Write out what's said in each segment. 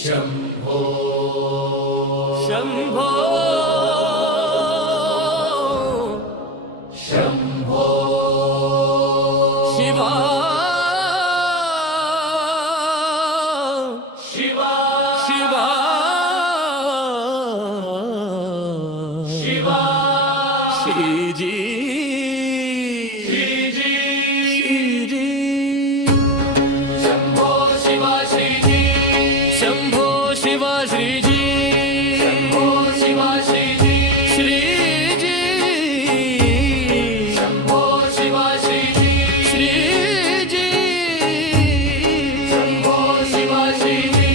शम्भो शम्भो शम्भो शिवा शिवा शिवा शिवा श्रीजी श्रीजी श्रीजी शम्भो शिवा श्रीजी शम्भो शिवा श्रीजी शम्भो शिवा श्रीजी श्रीजी शम्भो शिवा श्रीजी श्रीजी शम्भो शिवा श्रीजी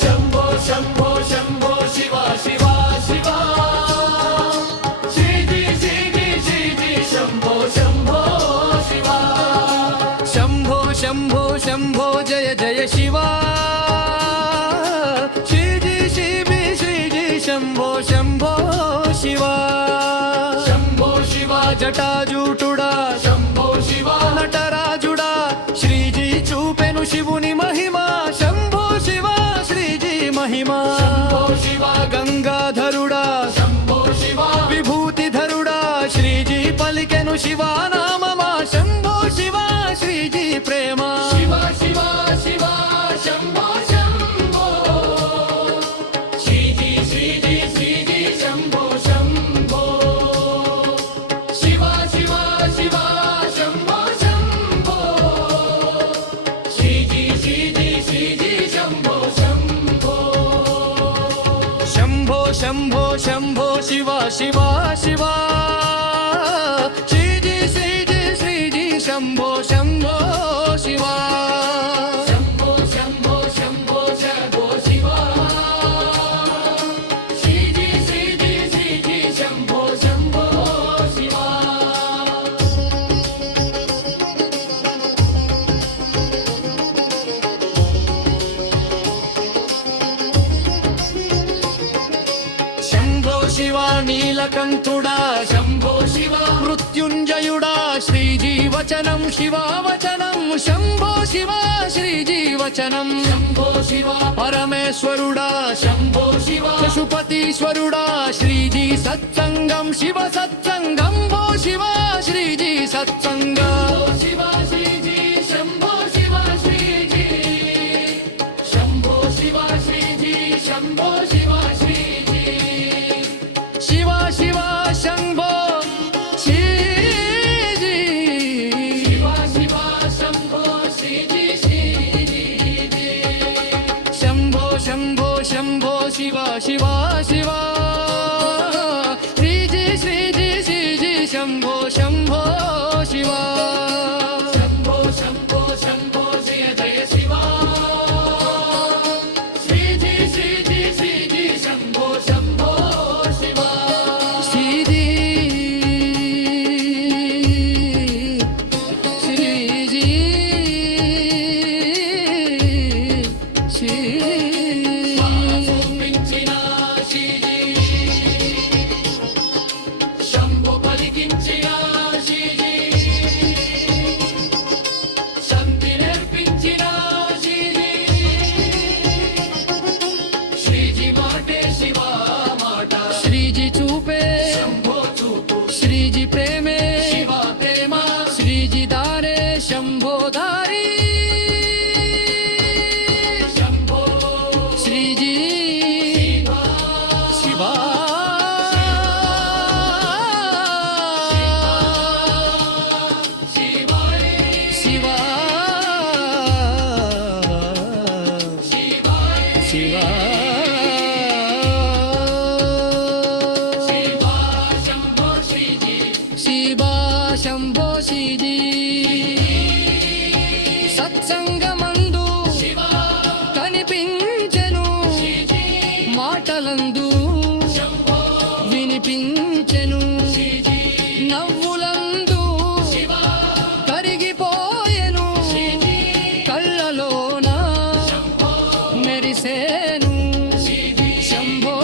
शम्भो शम्भो शम्भो शिवा शिवा शिवा श्रीजी श्रीजी श्रीजी शम्भो शम्भो शिवा शम्भो शम्भो शम्भो जय जय शिवा श्रीजी श्रीजी श्रीजी शम्भो शम्भो शिवा शम्भो शिवा జటాజూటుడా शम्भो शिवा నటరాజుడా శ్రీజీ చూపెను శివుని మహిమ శంభో శివ శ్రీజీ మహిమ शम्भो शिवा గంగాధరుడా शम्भो शिवा విభూతిధరుడా శ్రీజీ పలికెను శివానామమా శంభో శివ శ్రీజీ ప్రేమ शिवा शिवा शिवा शम्भो शम्भो श्रीजी श्रीजी श्रीजी शम्भो शम्भो शिवा शिवा शिवा शम्भो शम्भो श्रीजी श्रीजी श्रीजी शम्भो शम्भो శంభో శంభో శంభో శివ శివ శివ శ్రీజీ శ్రీజీ శ్రీజీ శంభో శంభో శివ शम्भो शम्भो शम्भो शम्भो शिवा श्रीजी श्रीजी श्रीजी शम्भो शम्भो शिवा శంభో శివ నీలకంఠుడా शम्भो शिवा మృత్యుంజయుడా శ్రీజీవచనం శివావచనం శంభో శివ శ్రీజీవచనం शम्भो शिवा పరమేశ్వరుడా शम्भो शिवा పశుపతీశ్వరుడా శ్రీజీ సత్సంగం శివ సత్సంగం భో శివ శ్రీజీ సత్సంగం शिवा श्रीजी शम्भो शिवा श्रीजी शम्भो शिवा श्रीजी शम्भो शिवा श्रीजी శివ శివ శంభో శ్రీజీ शिवा शिवा शम्भो श्रीजी श्रीजी శంభో శంభో శంభో శివ శివ శివ శ్రీజీ శ్రీజీ శ్రీజీ శంభో శంభో శివ शम्भो शम्भो शम्भो जय जय शिवा श्रीजी श्रीजी श्रीजी शम्भो शम्भो शिवा శ్రీజీ శ్రీజీ చూపించిన శ్రీజీ శంభు పలికించిన శ్రీజీ శక్తి నేర్పించిన శ్రీజీ శ్రీజీ మాటే శివా మాట శ్రీజీ చూపే శంభో చూపు శ్రీజీ ప్రేమే శివా ప్రేమ శ్రీజీ దారే శంభో దారి శంభో శ్రీజీ శివ శివాయ శివ శివాయ శివ శివా శంభో శ్రీజీ శివ శంభో శ్రీజీ సత్సంగమందు శివా కనిపించెను శ్రీజీ మాటలందు శంభో వినిపించెను శ్రీజీ నవ్వులందు శివా కరిగిపోయెను శ్రీజీ కళ్ళలోన శంభో మెరిసేను శ్రీజీ శంభో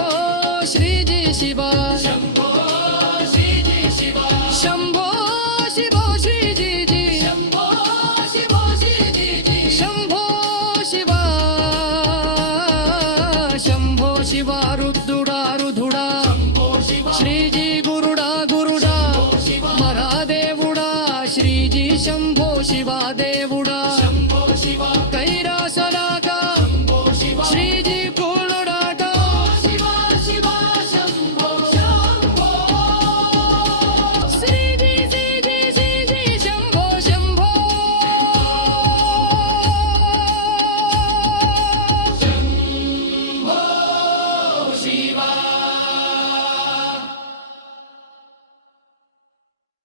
శ్రీజీ శివ శంభో శ్రీజీ శివా శంభో శివ శ్రీజీ శంభో శివో శ్రీజీ శ్రీజీ